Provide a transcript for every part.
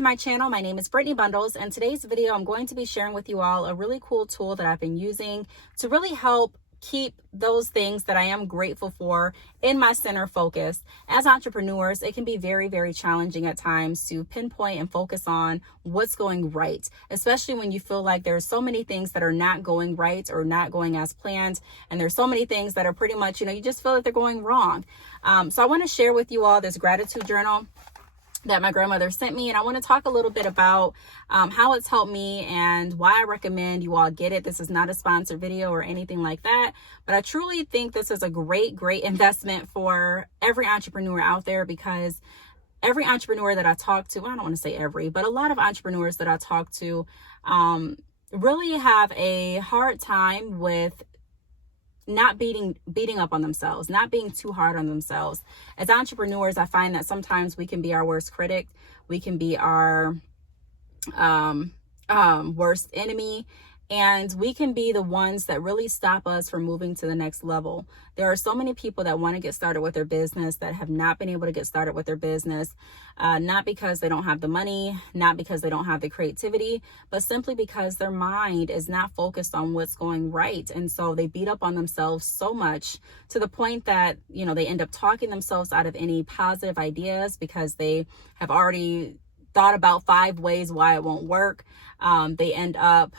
to my channel. My name is Brittney Bundles, and today's video I'm going to be sharing with you all a really cool tool that I've been using to really help keep those things that I am grateful for in my center focus. As entrepreneurs, it can be very, very challenging at times to pinpoint and focus on what's going right, especially when you feel like there's so many things that are not going right or not going as planned. And there's so many things that are pretty much, you just feel that they're going wrong. So I want to share with you all this gratitude journal that my grandmother sent me, and I want to talk a little bit about how it's helped me and why I recommend you all get it. This is not a sponsored video or anything like that, but I truly think this is a great investment for every entrepreneur out there, because every entrepreneur that I talk to, I don't want to say every, but a lot of entrepreneurs that I talk to really have a hard time with not beating up on themselves, not being too hard on themselves. As entrepreneurs, I find that sometimes we can be our worst critic. We can be our worst enemy. And we can be the ones that really stop us from moving to the next level. There are so many people that want to get started with their business that have not been able to get started with their business, not because they don't have the money, not because they don't have the creativity, but simply because their mind is not focused on what's going right. And so they beat up on themselves so much to the point that, they end up talking themselves out of any positive ideas because they have already thought about 5 ways why it won't work. They end up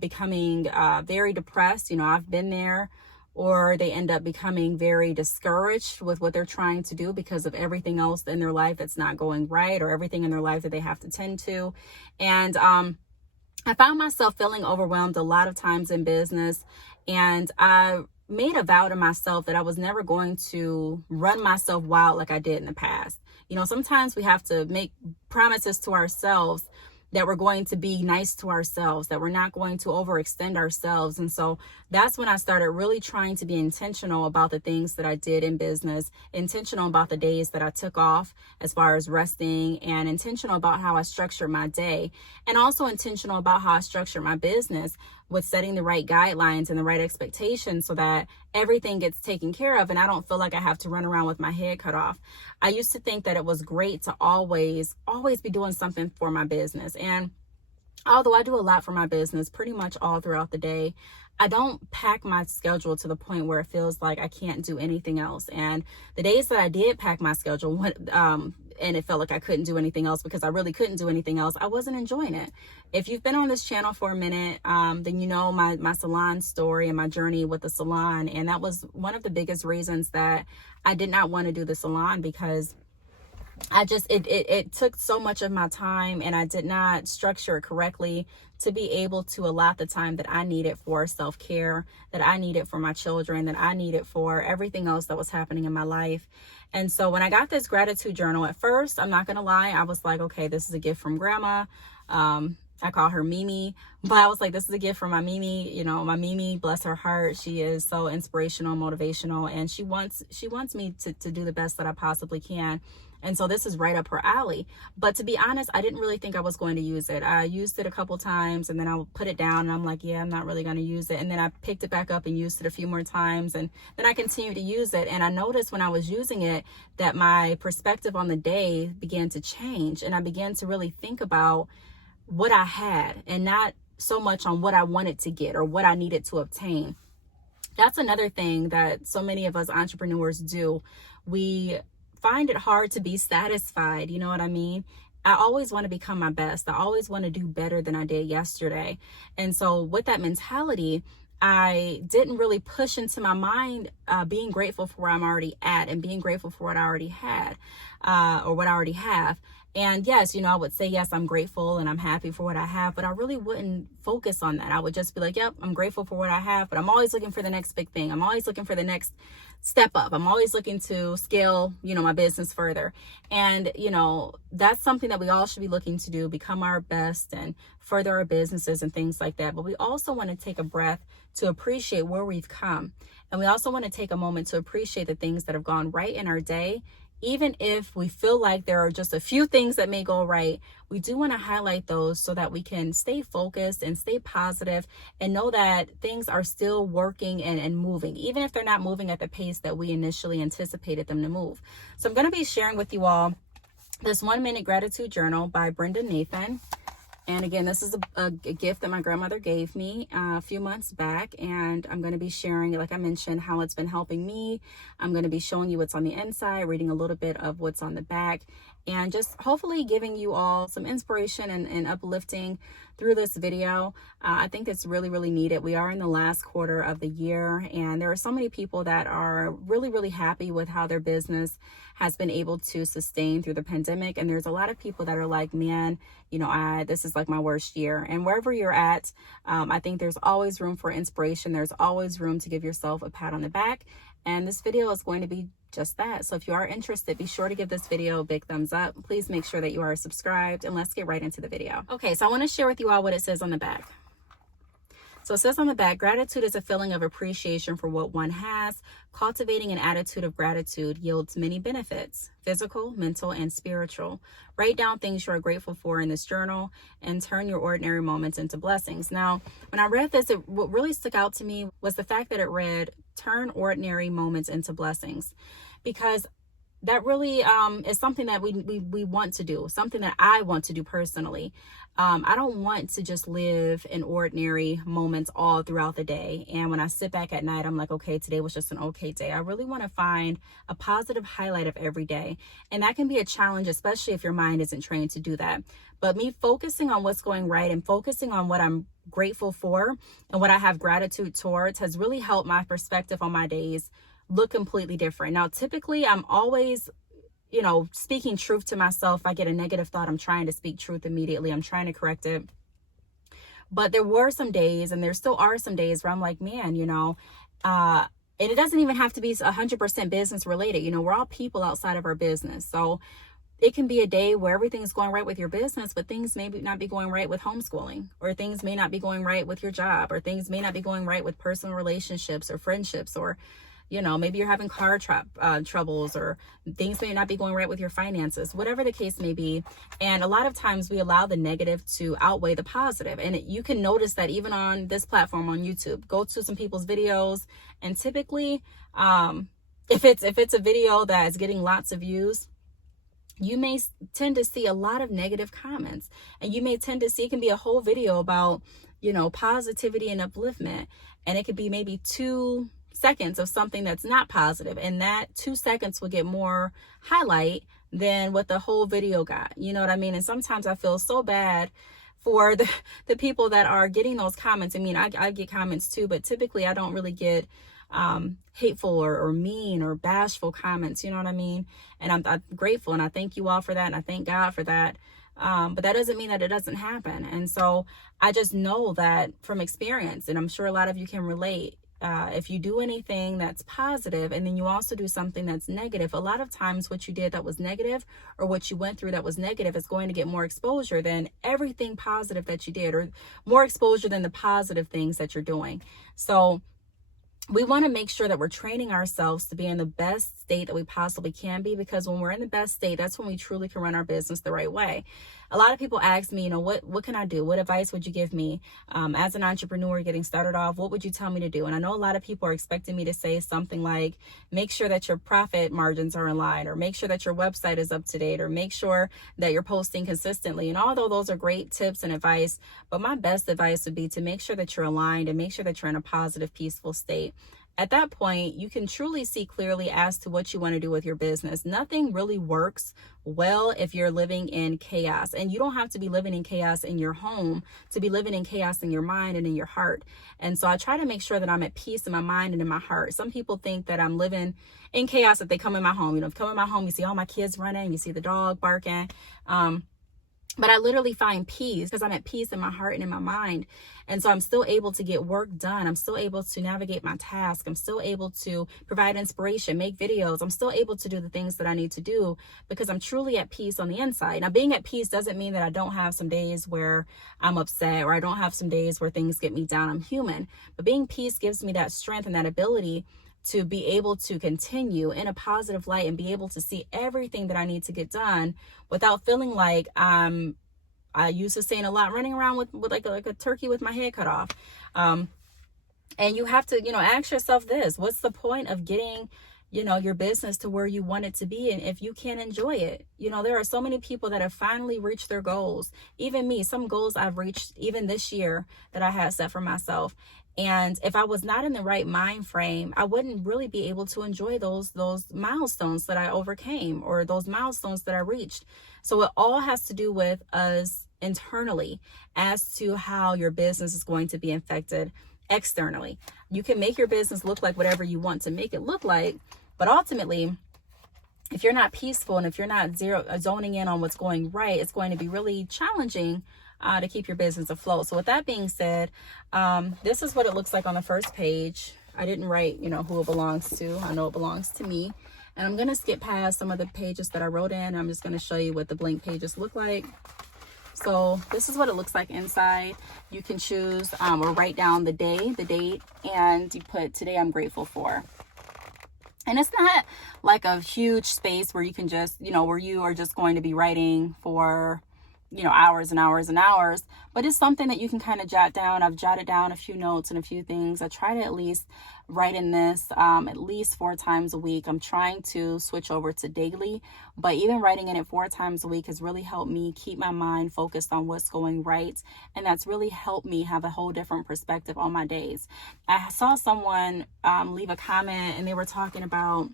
becoming very depressed. I've been there. Or they end up becoming very discouraged with what they're trying to do because of everything else in their life that's not going right, or everything in their life that they have to tend to. And I found myself feeling overwhelmed a lot of times in business. And I made a vow to myself that I was never going to run myself wild like I did in the past. Sometimes we have to make promises to ourselves that we're going to be nice to ourselves, that we're not going to overextend ourselves. And so that's when I started really trying to be intentional about the things that I did in business, intentional about the days that I took off as far as resting, and intentional about how I structured my day, and also intentional about how I structured my business with setting the right guidelines and the right expectations so that everything gets taken care of and I don't feel like I have to run around with my head cut off. I used to think that it was great to always be doing something for my business. And although I do a lot for my business pretty much all throughout the day, I don't pack my schedule to the point where it feels like I can't do anything else. And the days that I did pack my schedule, and it felt like I couldn't do anything else because I really couldn't do anything else, I wasn't enjoying it. If you've been on this channel for a minute, then you know my salon story and my journey with the salon. And that was one of the biggest reasons that I did not want to do the salon, because it took so much of my time, and I did not structure it correctly to be able to allot the time that I needed for self-care, that I needed for my children, that I needed for everything else that was happening in my life. And so when I got this gratitude journal, at first, I'm not going to lie, I was like, okay, this is a gift from grandma. I call her Mimi, but I was like, this is a gift from my Mimi. My Mimi, bless her heart, she is so inspirational, motivational, and she wants me to do the best that I possibly can. And so this is right up her alley. But to be honest, I didn't really think I was going to use it. I used it a couple times, and then I would put it down, and I'm like, yeah, I'm not really going to use it. And then I picked it back up and used it a few more times, and then I continued to use it. And I noticed when I was using it that my perspective on the day began to change, and I began to really think about what I had and not so much on what I wanted to get or what I needed to obtain. That's another thing that so many of us entrepreneurs do. We find it hard to be satisfied. You know what I mean? I always want to become my best. I always want to do better than I did yesterday. And so with that mentality, I didn't really push into my mind being grateful for where I'm already at and being grateful for what I already had or what I already have. And yes, I would say, yes, I'm grateful and I'm happy for what I have, but I really wouldn't focus on that. I would just be like, yep, I'm grateful for what I have, but I'm always looking for the next big thing. I'm always looking for the next step up. I'm always looking to scale, my business further. And, that's something that we all should be looking to do, become our best and further our businesses and things like that. But we also want to take a breath to appreciate where we've come. And we also want to take a moment to appreciate the things that have gone right in our day. Even if we feel like there are just a few things that may go right, we do want to highlight those so that we can stay focused and stay positive and know that things are still working and moving, even if they're not moving at the pace that we initially anticipated them to move. So I'm going to be sharing with you all this 1-minute gratitude journal by Nathan. And again, this is a gift that my grandmother gave me a few months back. And I'm going to be sharing, like I mentioned, how it's been helping me. I'm going to be showing you what's on the inside, reading a little bit of what's on the back, and just hopefully giving you all some inspiration and uplifting through this video. I think it's really, really needed. We are in the last quarter of the year, and there are so many people that are really, really happy with how their business has been able to sustain through the pandemic. And there's a lot of people that are like, man, you know, this is like my worst year. And wherever you're at, I think there's always room for inspiration. There's always room to give yourself a pat on the back. And this video is going to be just that. So if you are interested, be sure to give this video a big thumbs up. Please make sure that you are subscribed, and let's get right into the video. Okay, so I want to share with you all what it says on the back. So it says on the back, gratitude is a feeling of appreciation for what one has. Cultivating an attitude of gratitude yields many benefits, physical, mental, and spiritual. Write down things you are grateful for in this journal and turn your ordinary moments into blessings. Now, when I read this, what really stuck out to me was the fact that it read, turn ordinary moments into blessings, because that really is something that we want to do, something that I want to do personally. I don't want to just live in ordinary moments all throughout the day. And when I sit back at night, I'm like, okay, today was just an okay day. I really want to find a positive highlight of every day. And that can be a challenge, especially if your mind isn't trained to do that. But me focusing on what's going right and focusing on what I'm grateful for and what I have gratitude towards has really helped my perspective on my days look completely different. Now, typically, I'm always, you know, speaking truth to myself. If I get a negative thought, I'm trying to speak truth immediately. I'm trying to correct it. But there were some days, and there still are some days where I'm like, man, you know, and it doesn't even have to be 100% business related. You know, we're all people outside of our business. So it can be a day where everything is going right with your business, but things may not be going right with homeschooling, or things may not be going right with your job, or things may not be going right with personal relationships or friendships, or you know, maybe you're having car troubles, or things may not be going right with your finances, whatever the case may be. And a lot of times we allow the negative to outweigh the positive. And you can notice that even on this platform on YouTube. Go to some people's videos, and typically if it's a video that is getting lots of views, you may tend to see a lot of negative comments, and you may tend to see, it can be a whole video about, you know, positivity and upliftment, and it could be maybe 2 seconds of something that's not positive, and that 2 seconds will get more highlight than what the whole video got. You know what I mean? And sometimes I feel so bad for the people that are getting those comments. I mean, I get comments too, but typically I don't really get hateful or mean or bashful comments. You know what I mean? And I'm grateful, and I thank you all for that, and I thank God for that. But that doesn't mean that it doesn't happen. And so I just know that from experience, and I'm sure a lot of you can relate. If you do anything that's positive, and then you also do something that's negative, a lot of times what you did that was negative, or what you went through that was negative, is going to get more exposure than everything positive that you did, or more exposure than the positive things that you're doing. So we want to make sure that we're training ourselves to be in the best state that we possibly can be, because when we're in the best state, that's when we truly can run our business the right way. A lot of people ask me, you know, what can I do? What advice would you give me as an entrepreneur getting started off? What would you tell me to do? And I know a lot of people are expecting me to say something like, make sure that your profit margins are in line, or make sure that your website is up to date, or make sure that you're posting consistently. And although those are great tips and advice, but my best advice would be to make sure that you're aligned and make sure that you're in a positive, peaceful state. At that point, you can truly see clearly as to what you want to do with your business. Nothing really works well if you're living in chaos, and you don't have to be living in chaos in your home to be living in chaos in your mind and in your heart. And so I try to make sure that I'm at peace in my mind and in my heart. Some people think that I'm living in chaos if they come in my home. You know, if you come in my home, you see all my kids running, you see the dog barking. But I literally find peace because I'm at peace in my heart and in my mind. And so I'm still able to get work done. I'm still able to navigate my task. I'm still able to provide inspiration, make videos. I'm still able to do the things that I need to do because I'm truly at peace on the inside. Now, being at peace doesn't mean that I don't have some days where I'm upset, or I don't have some days where things get me down. I'm human. But being peace gives me that strength and that ability to be able to continue in a positive light and be able to see everything that I need to get done without feeling like I used to saying a lot, running around with like a turkey with my head cut off. And you have to, ask yourself this: what's the point of getting your business to where you want it to be. And if you can't enjoy it, there are so many people that have finally reached their goals. Even me, some goals I've reached even this year that I had set for myself. And if I was not in the right mind frame, I wouldn't really be able to enjoy those milestones that I overcame, or those milestones that I reached. So it all has to do with us internally as to how your business is going to be affected externally. You can make your business look like whatever you want to make it look like, but ultimately, if you're not peaceful and if you're not zoning in on what's going right, it's going to be really challenging to keep your business afloat. So with that being said, this is what it looks like on the first page. I didn't write, who it belongs to. I know it belongs to me. And I'm going to skip past some of the pages that I wrote in. I'm just going to show you what the blank pages look like. So this is what it looks like inside. You can choose or write down the day, the date, and you put today I'm grateful for. And it's not like a huge space where you can just, where you are just going to be writing for, hours and hours and hours, but it's something that you can kind of jot down. I've jotted down a few notes and a few things. I try to at least write in this at least 4 times a week. I'm trying to switch over to daily, but even writing in it 4 times a week has really helped me keep my mind focused on what's going right. And that's really helped me have a whole different perspective on my days. I saw someone leave a comment, and they were talking about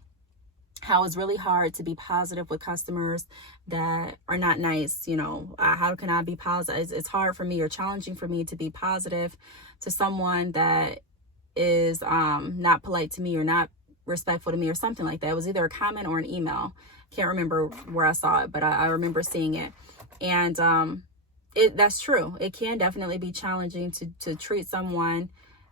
how it's really hard to be positive with customers that are not nice. How can I be positive? It's hard for me, or challenging for me, to be positive to someone that is not polite to me or not respectful to me, or something like that. It was either a comment or an email. Can't remember where I saw it, but I remember seeing it. And that's true. It can definitely be challenging to treat someone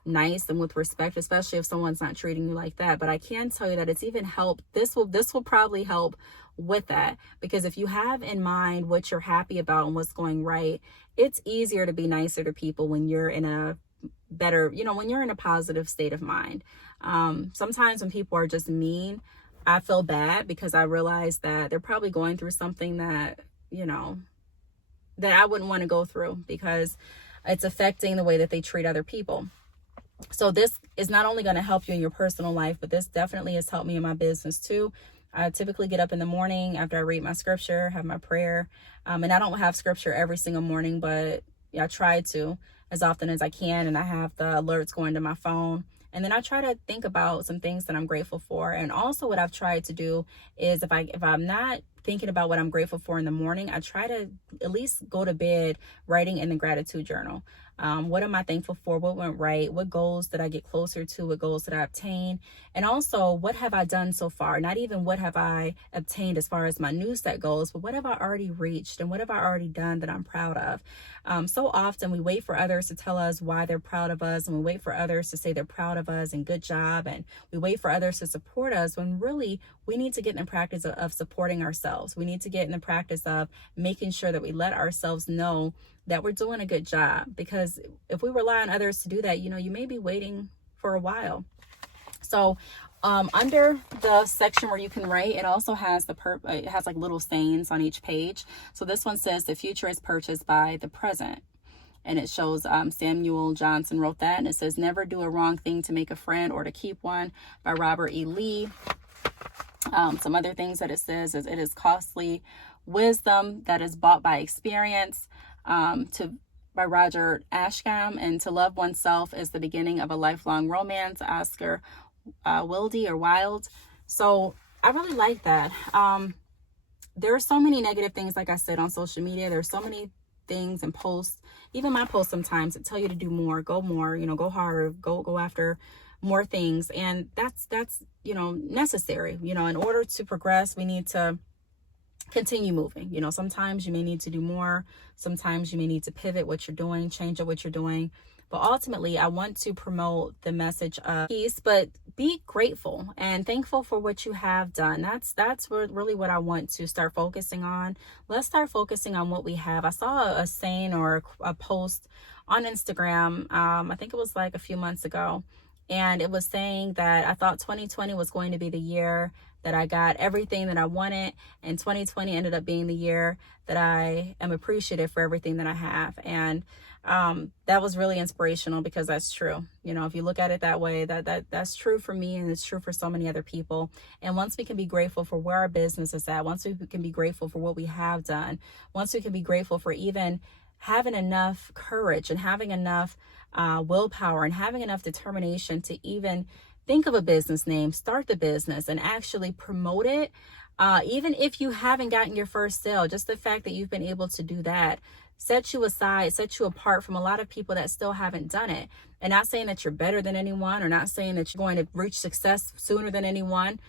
nice and with respect, especially if someone's not treating you like that. But I can tell you that it's even helped. This will probably help with that, because if you have in mind what you're happy about and what's going right, it's easier to be nicer to people when you're in a better, when you're in a positive state of mind. Sometimes when people are just mean, I feel bad, because I realize that they're probably going through something that, that I wouldn't want to go through, because it's affecting the way that they treat other people. So this is not only going to help you in your personal life, but this definitely has helped me in my business too. I typically get up in the morning after I read my scripture, have my prayer. And I don't have scripture every single morning, but I try to as often as I can. And I have the alerts going to my phone. And then I try to think about some things that I'm grateful for. And also what I've tried to do is if I'm not thinking about what I'm grateful for in the morning, I try to at least go to bed writing in the gratitude journal. What am I thankful for? What went right? What goals did I get closer to? What goals did I obtain? And also, what have I done so far? Not even what have I obtained as far as my new set goals, but what have I already reached, and what have I already done that I'm proud of? So often we wait for others to tell us why they're proud of us, and we wait for others to say they're proud of us and good job, and we wait for others to support us, when really we need to get in the practice of supporting ourselves. We need to get in the practice of making sure that we let ourselves know that we're doing a good job, because if we rely on others to do that, you may be waiting for a while. So under the section where you can write, it also has it has like little sayings on each page. So this one says the future is purchased by the present, and it shows Samuel Johnson wrote that, and it says never do a wrong thing to make a friend or to keep one, by Robert E. Lee. Some other things that it says is it is costly wisdom that is bought by experience, by Roger Ashcombe, and to love oneself is the beginning of a lifelong romance, Oscar Wilde. So I really like that. There are so many negative things, like I said, on social media. There's so many things and posts, even my posts sometimes, that tell you to do more, go go harder, go after more things. And that's necessary. In order to progress, we need to continue moving. Sometimes you may need to do more. Sometimes you may need to pivot what you're doing, change up what you're doing. But ultimately, I want to promote the message of peace, but be grateful and thankful for what you have done. That's really what I want to start focusing on. Let's start focusing on what we have. I saw a saying or a post on Instagram. I think it was like a few months ago. And it was saying that I thought 2020 was going to be the year that I got everything that I wanted. And 2020 ended up being the year that I am appreciative for everything that I have. And That was really inspirational, because that's true. You know, if you look at it that way, that's true for me, and it's true for so many other people. And once we can be grateful for where our business is at, once we can be grateful for what we have done, once we can be grateful for even having enough courage and having enough willpower and having enough determination to even think of a business name, start the business, and actually promote it. Even if you haven't gotten your first sale, just the fact that you've been able to do that sets you aside, sets you apart from a lot of people that still haven't done it. And not saying that you're better than anyone, or not saying that you're going to reach success sooner than anyone.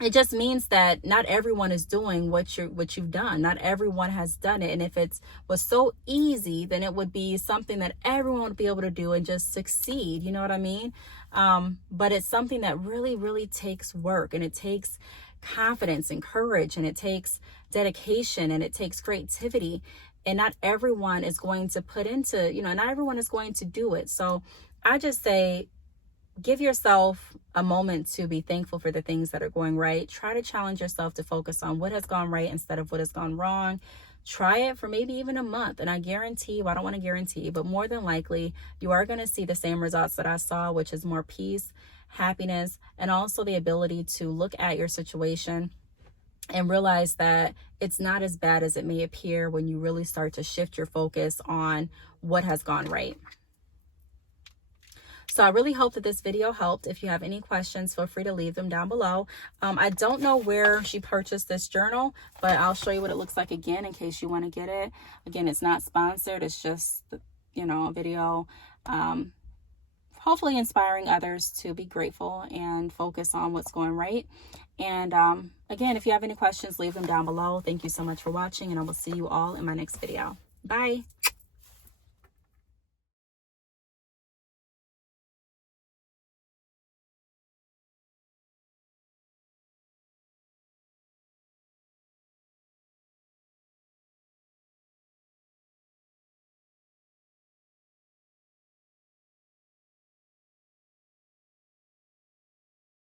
It just means that not everyone is doing what you've done. Not everyone has done it. And if it was so easy, then it would be something that everyone would be able to do and just succeed. You know what I mean? But it's something that really, really takes work, and it takes confidence and courage, and it takes dedication, and it takes creativity. And not everyone is going to put into, not everyone is going to do it. So I just say, give yourself a moment to be thankful for the things that are going right. Try to challenge yourself to focus on what has gone right instead of what has gone wrong. Try it for maybe even a month. And I guarantee you, I don't want to guarantee, but more than likely, you are going to see the same results that I saw, which is more peace, happiness, and also the ability to look at your situation and realize that it's not as bad as it may appear when you really start to shift your focus on what has gone right. So I really hope that this video helped. If you have any questions, feel free to leave them down below. I don't know where she purchased this journal, but I'll show you what it looks like again in case you want to get it. Again, it's not sponsored. It's just, a video, hopefully inspiring others to be grateful and focus on what's going right. And again, if you have any questions, leave them down below. Thank you so much for watching, and I will see you all in my next video. Bye.